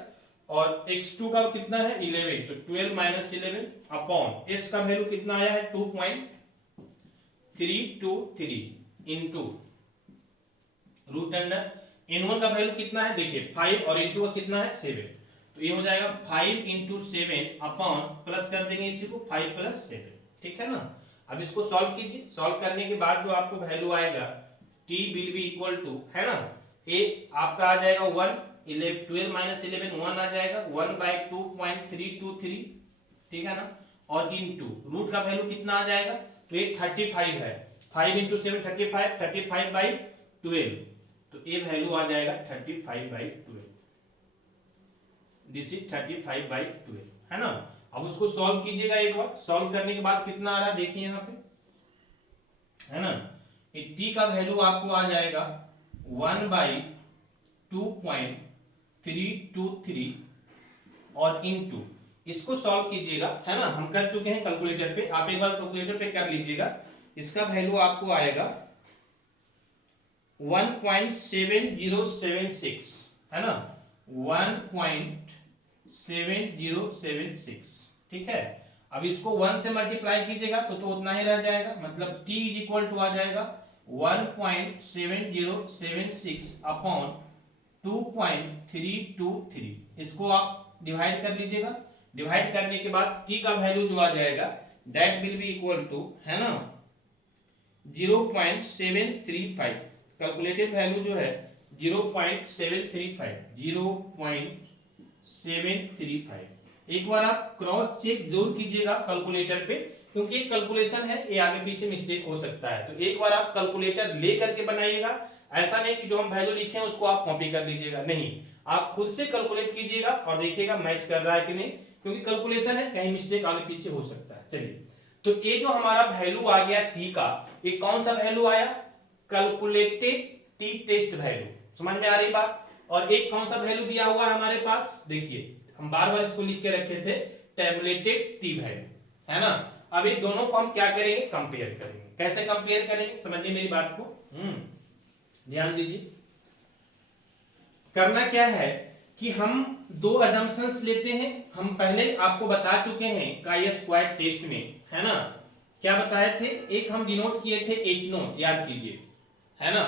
और x2 का कितना है 11, तो 12 माइनस 11 अपॉन s का वैल्यू कितना आया है 2.323 इंटू रूट अंडर n1 का वैल्यू कितना है, देखिए 5 और n2 का कितना है 7, तो ये हो जाएगा 5 इंटू 7 अपॉन प्लस कर देंगे इसी को 5 प्लस 7, ठीक है ना। अब इसको सॉल्व कीजिए, सॉल्व करने के बाद जो आपको वैल्यू आएगा t will be equal to, है ना, a आपका आ जाएगा 1, 12 माइनस 11 1 आ जाएगा 1/2.323, ठीक है ना, और इनटू रूट का वैल्यू कितना आ जाएगा, तो ये 35 है, 5 इंटू 7 35, 35/12, तो ये वैल्यू आ जाएगा 35/12, दिस इज 35/12, है ना। अब उसको सॉल्व कीजिएगा एक बार, सॉल्व करने के बाद कितना आ रहा है देखिए यहाँ पे, है ना, ये t का वैल्यू आपको आ जाएगा 1/2.323 और इनटू इसको सॉल्व कीजिएगा, है ना, हम कर चुके हैं कैलकुलेटर पे, आप एक बार कैलकुलेटर पे कर लीजिएगा, इसका वैल्यू आपको आएगा 1.7076 है ना, 1.7076, ठीक है। अब इसको 1 से मल्टीप्लाई कीजिएगा तो उतना ही रह जाएगा, मतलब t इज इक्वल टू आ जाएगा 1.7076 अपॉन 2.323। इसको आप डिवाइड कर लीजिएगा, डिवाइड करने के बाद t का वैल्यू जो आ जाएगा that will be equal to, है ना, 0.735। कैलकुलेटेड वैल्यू जो है 0.735। एक बार आप क्रॉस चेक जरूर कीजिएगा कैलकुलेटर पे, क्योंकि एक कैलकुलेशन है, ये आगे पीछे मिस्टेक हो सकता है। तो एक बार आप कैलकुलेटर ले करके बनाइएगा, ऐसा नहीं कि जो हम वैल्यू लिखे हैं उसको आप कॉपी कर लीजिएगा, नहीं, आप खुद से कैलकुलेट कीजिएगा और देखिएगा मैच कर रहा है कि नहीं, क्योंकि कैलकुलेशन है, कहीं मिस्टेक आगे पीछे हो सकता है। चलिए, तो ये जो हमारा वैल्यू आ गया टी का, ये कौन सा वैल्यू आया, कैलकुलेटेड टी टेस्ट वैल्यू, समझ में आ रही बात। और एक कौन सा वैल्यू दिया हुआ है हमारे पास, देखिए हम बार बार इसको लिख के रखे थे, टैबुलेटेड टी वैल्यू, है ना। अब ये दोनों को हम क्या करेंगे, कंपेयर करेंगे। कैसे कंपेयर करेंगे, समझिए मेरी बात को, ध्यान दीजिए। करना क्या है कि हम दो अजम्पशंस लेते हैं, हम पहले आपको बता चुके हैं काई स्क्वायर टेस्ट में, है ना, क्या बताए थे, एक हम डिनोट किए थे एच नोट, याद कीजिए, है ना।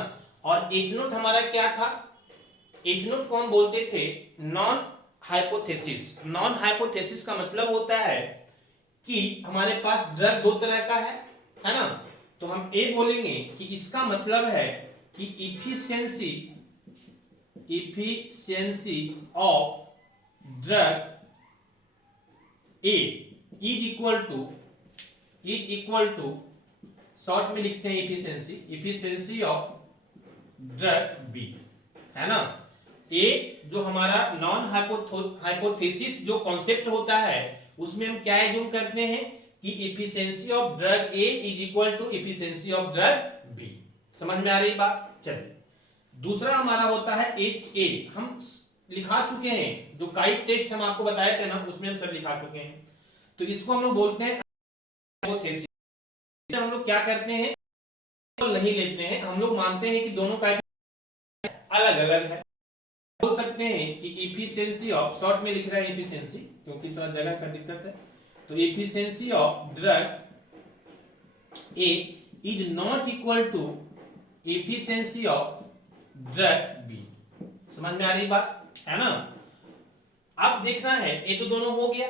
और एच नोट हमारा क्या था, एच नोट को हम बोलते थे नॉन हाइपोथेसिस। नॉन हाइपोथेसिस का मतलब होता है कि हमारे पास ड्रग दो तरह का है ना। तो हम ए बोलेंगे कि इसका मतलब है कि efficiency of drug A is equal to short में लिखते हैं इफिशिएंसी ऑफ ड्रग बी, है ना। ए जो हमारा नॉन हाइपोथेसिस जो कॉन्सेप्ट होता है, उसमें हम क्या एज्यूम करते हैं कि efficiency of drug A is equal to efficiency of drug B. समझ में आ रही बात। चलिए, दूसरा हमारा होता है एच ए, हम लिखा चुके हैं, जो काइट टेस्ट हम आपको बताए थे ना, उसमें हम सब लिखा चुके हैं। तो इसको हम लोग बोलते हैं हाइपोथेसिस। हम लोग क्या करते हैं, नहीं लेते हैं, हम लोग मानते हैं कि दोनों का अलग अलग है। बोल सकते हैं कि इफिशिएंसी ऑफ, शॉर्ट में लिख रहा है इफिशिएंसी क्योंकि थोड़ा जगह का दिक्कत है, तो efficiency of drug A is not equal to efficiency of drug B. समझ में आ रही बात, है ना। अब देखना है, ये तो दोनों हो गया।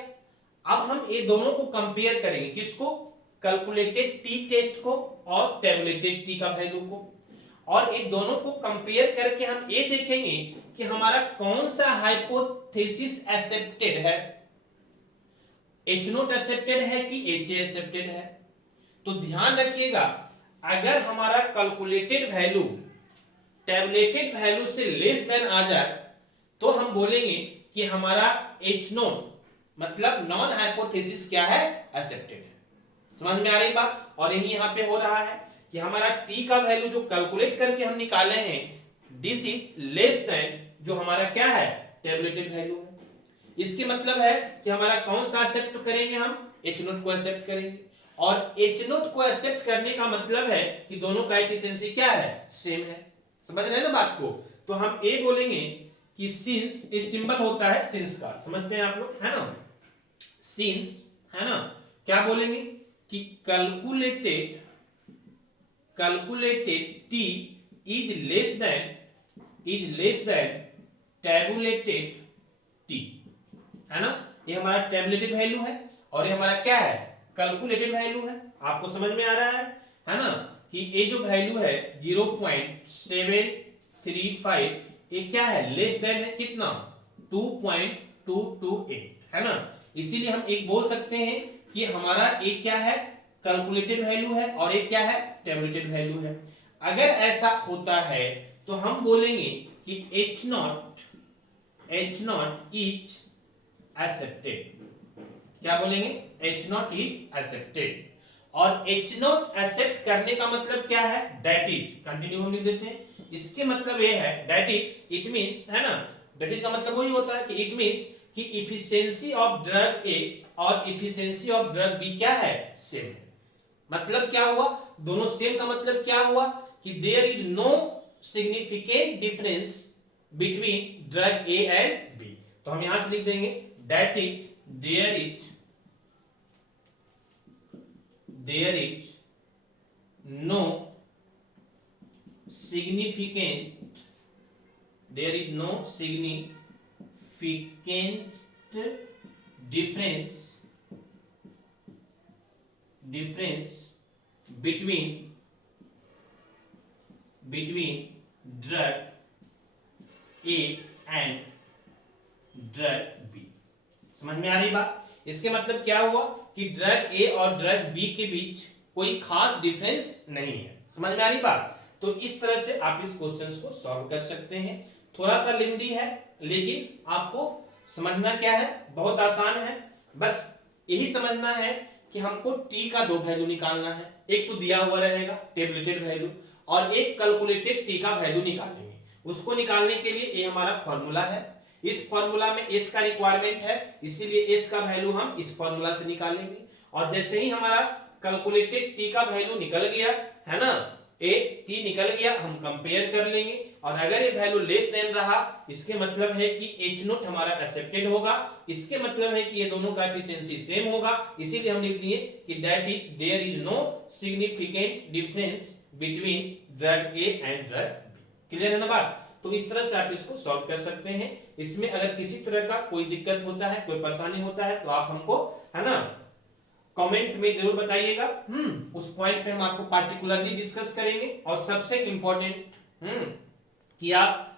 अब हम ये दोनों को कंपेयर करेंगे, किसको, कैलकुलेटेड टी टेस्ट को और टैबुलेटेड टी का वैल्यू को। और ये दोनों को कंपेयर करके हम ये देखेंगे कि हमारा कौन सा हाइपोथेसिस एक्सेप्टेड है, एच नोट एक्सेप्टेड है कि एच ए एक्सेप्टेड है। तो ध्यान रखिएगा, अगर हमारा कैलकुलेटेड वैल्यू टैबुलेटेड वैल्यू से लेस देन आ जाए तो हम बोलेंगे कि हमारा एच नोट मतलब नॉन हाइपोथेसिस क्या है, एक्सेप्टेड है। समझ में आ रही बात। और यही यहां पे हो रहा है कि हमारा टी का वैल्यू जो कैलकुलेट करके हम निकाले हैं, दिस इज लेस देन जो हमारा क्या है, टैबुलेटेड वैल्यू है। इसके मतलब है कि हमारा कौन सा एक्सेप्ट करेंगे, हम एच नोट को एक्सेप्ट करेंगे। और एच नोट को एक्सेप्ट करने का मतलब है कि दोनों का एफिशिएंसी क्या है, सेम है। समझ रहे हैं ना बात को। तो हम ए बोलेंगे कि सिंस, इस सिंबल होता है सिंस का, समझते हैं आप लोग, है ना, सिंस, है ना। क्या बोलेंगे कि calculated T is less than tabulated T, है ना। ये हमारा टैबुलेटेड वैल्यू है और ये हमारा क्या है, कैलकुलेटेड वैल्यू है। आपको समझ में आ रहा है ना, कि ये जो वैल्यू है 0.735, ये क्या है, लेस देन है कितना, 2.228, है ना। इसीलिए हम एक बोल सकते हैं कि हमारा एक क्या है, कैलकुलेटेड वैल्यू है और एक क्या है, टैबुलेटेड वैल्यू है। अगर ऐसा होता है तो हम बोलेंगे कि एच नॉट इज एक्सेप्टेड। क्या बोलेंगे, एच नॉट इज एक्सेप्टेड। और एच नॉट एक्सेप्ट करने का मतलब क्या है, दैट इज, कंटिन्यू हम लिख देते हैं। इसके मतलब ये है, दैट इज, इट मींस, है ना, दैट इज का मतलब वही होता है कि इट मींस कि इफिशिएंसी ऑफ ड्रग ए और इफिशिएंसी ऑफ ड्रग बी क्या है, सेम है। मतलब क्या हुआ, दोनों सेम का मतलब क्या हुआ कि there is no significant difference between drug A and B. तो हम यहां से लिख देंगे that is there is no significant difference between drug A and drug B। समझ में आ रही बात? इसके मतलब क्या हुआ कि ड्रग ए और ड्रग बी के बीच कोई खास डिफरेंस नहीं है। समझ में आ रही बात? तो इस तरह से आप इस क्वेश्चन को सॉल्व कर सकते हैं। थोड़ा सा लेंदी है लेकिन आपको समझना क्या है, बहुत आसान है। बस यही समझना है कि हमको टी का दो वैल्यू निकालना है, एक तो दिया हुआ रहेगा टेबलेटेड वैल्यू और एक कैलकुलेटेड टी का वैल्यू निकालेंगे। उसको निकालने के लिए ये हमारा फॉर्मूला है, इस फॉर्मूला में एस का रिक्वायरमेंट है, इसीलिए एस का वैल्यू हम इस फॉर्मूला से निकालेंगे। और जैसे ही हमारा कैलकुलेटेड टी का वैल्यू निकल गया है ना, ए टी निकल गया, हम कंपेयर कर लेंगे और अगर ये वैल्यू लेस देन रहा इसके मतलब है कि एच नोट हमारा एक्सेप्टेड होगा, इसके मतलब है कि ये दोनों का एफिशिएंसी सेम होगा। इसीलिए हम लिख दिए कि that is there is no significant difference between drug A and drug B. Clear है ना बात? तो इस तरह से आप इसको सॉल्व कर सकते हैं। इसमें अगर किसी तरह का कोई दिक्कत होता है, कोई परेशानी होता है तो आप हमको है ना कमेंट में जरूर बताइएगा। उस पॉइंट पे हम आपको पार्टिकुलरली डिस्कस करेंगे। और सबसे इंपॉर्टेंट कि आप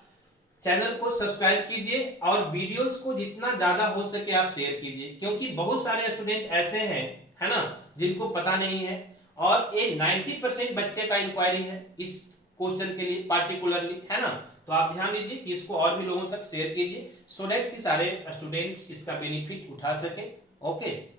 चैनल को सब्सक्राइब कीजिए और वीडियोस को जितना ज्यादा हो सके आप शेयर कीजिए, क्योंकि बहुत सारे स्टूडेंट ऐसे हैं है ना जिनको पता नहीं है और ये 90% बच्चे का इंक्वायरी है इस क्वेश्चन के लिए पार्टिकुलरली, है ना। तो आप ध्यान दीजिए कि इसको और भी लोगों तक शेयर कीजिए सो दैट कि सारे स्टूडेंट्स इसका बेनिफिट उठा सके। ओके।